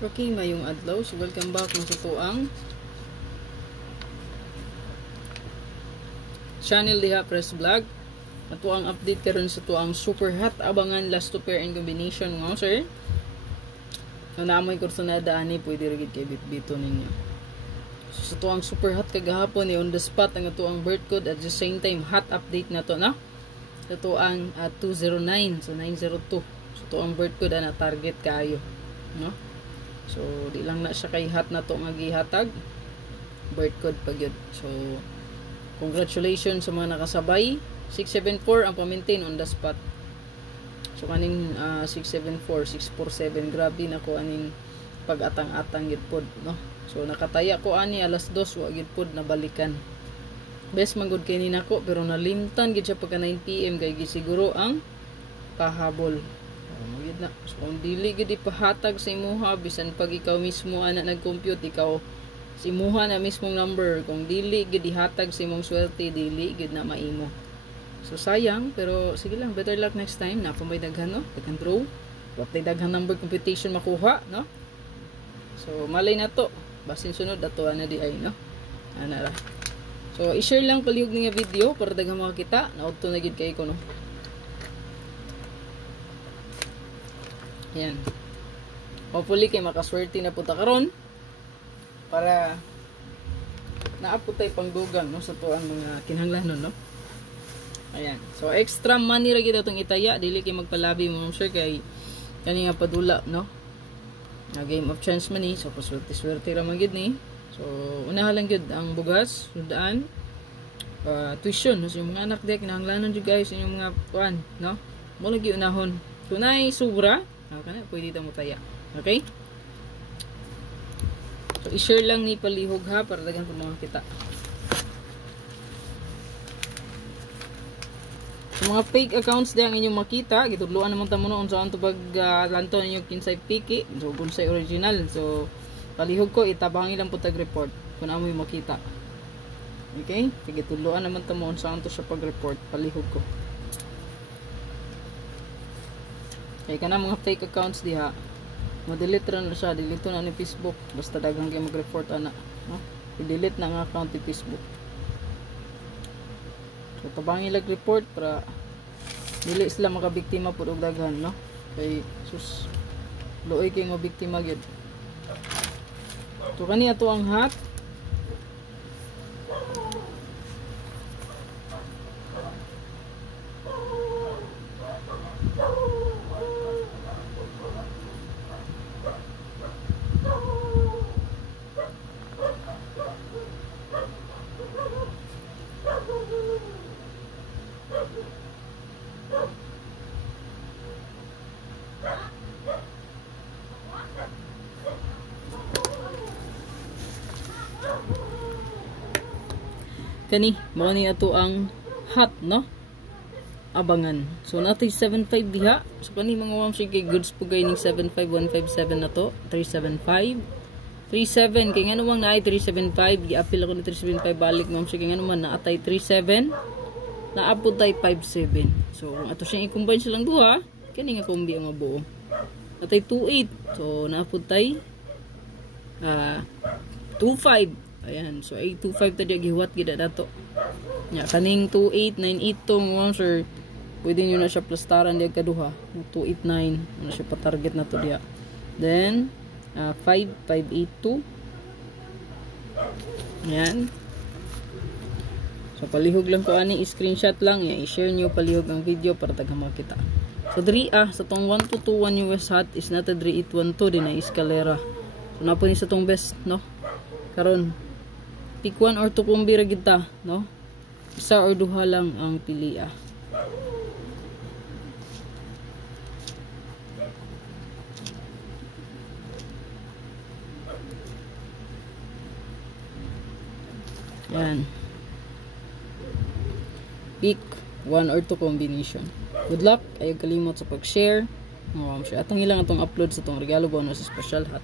Okay, mayong adlaw. So, welcome back sa tuang channel diha Press Vlog. Ato ang update karon sa tuang super hot abangan last two pair and combination nga sir. Namoy kursunada ani pwede ra gid kay bitbito ninyo. So, sa tuang super hot kagahapon ni on the spot ang tuang birth code at the same time hot update na to na. Sa tuang 209 so 902. So tuang birth code ana target kayo, no? So, di lang na siya kay hot na to nga gihatag. Birth code pa gyud. So, congratulations sa mga nakasabay. 674 ang pa-maintain on the spot. So, kaning 674, 647. Grabe na ko aning pag-atang-atang gyud pod, no? So, nakataya ko ani alas 2 wa gyud pod na balikan. Best manggod kay ni nako pero nalimtan gyud siya pagka 9 PM kay gisiguro ang pahabol. Na. So, kung dili gid ipahatag sa imuha bisan pag ikaw mismo ana nag-compute ikaw si imuha na mismong number kung dili gid ihatag sa imong swerte dili gid na maimo. So sayang pero sige lang, better luck next time na may daghan no daghan draw wa tay daghan number computation makuha no. So malay na to basin sunod ato ana di ay no ana ra. So i-share lang palihog nga video para daghang makakita na auto na gid kay ko no. Yan. Hopefully kay makaswerte na puta karon para naapot tay pangdugang no sa tuang mga kinahanglanon no. Ayan. So extra money ra gid atong itaya dili kay magpalabi mo sir kay kani nga padula no. Na game of chance man ni so paswerte-swerte ra man gid ni. So unaha lang gid ang bugas, sudaan, tuition no sa mga anak dek kinahanglanon jud guys inyong mga kuan no. Mo lagi unahon. Tunay sobra kana pwede ta mo taya. Okay? So i-share lang ni palihog ha para daghan pa mga kita. So, mga fake accounts di ang inyong makita, gitudloan naman ta mo noon sa anto pag lanto ninyo kinsay piki, so kinsay original. So palihog ko itabang ilang putag report kun amoy makita. Okay? Sige tudloan naman ta mo sa anto sa pag-report palihog ko. Kaya ka na mga fake accounts diha ma-delete rin na siya, delete na ni Facebook basta daghang kayo mag-report ana no? I-delete na ang account ni Facebook. So tabang ilag report para dili sila makabiktima po og daghan no? Kay sus luoy kay mabiktima gyud. So kani ato ang hot kani mao ni ato ang hot no abangan. So natay 75 diha. So kani mga wam sige goods po gay ning 75157 na to 375 37 kay ngano mang naay 375 gi-appeal ako ni 375 balik ma'am sige ngano man naatay 37 naapod tay 57. So kung ato siyang i-combine silang duha kani nga kombi ang mabuo natay 28 so naapod tay 25. Ayan, so 825 tadi gihuwat gid dato. Nya kaning 2898 to mo sir. Pwede niyo na siya plastaran diya kaduha. 289 ano siya pa-target na to diya. Then 5582. Ayan. So palihog lang ko ani screenshot lang i-share niyo palihog ang video para daghang makita. So diri sa tong 1221 US hot is nata diri 812 din na escalera. So napo ni sa tong best no. Karon pick 1 or 2 kumbi ra gid ta no. Isa or duha lang ang piliya. Yan. Pick 1 or 2 combination. Good luck. Ayaw kalimot sa pag-share. Atong ilang atong upload sa tong regalo bonus special hot.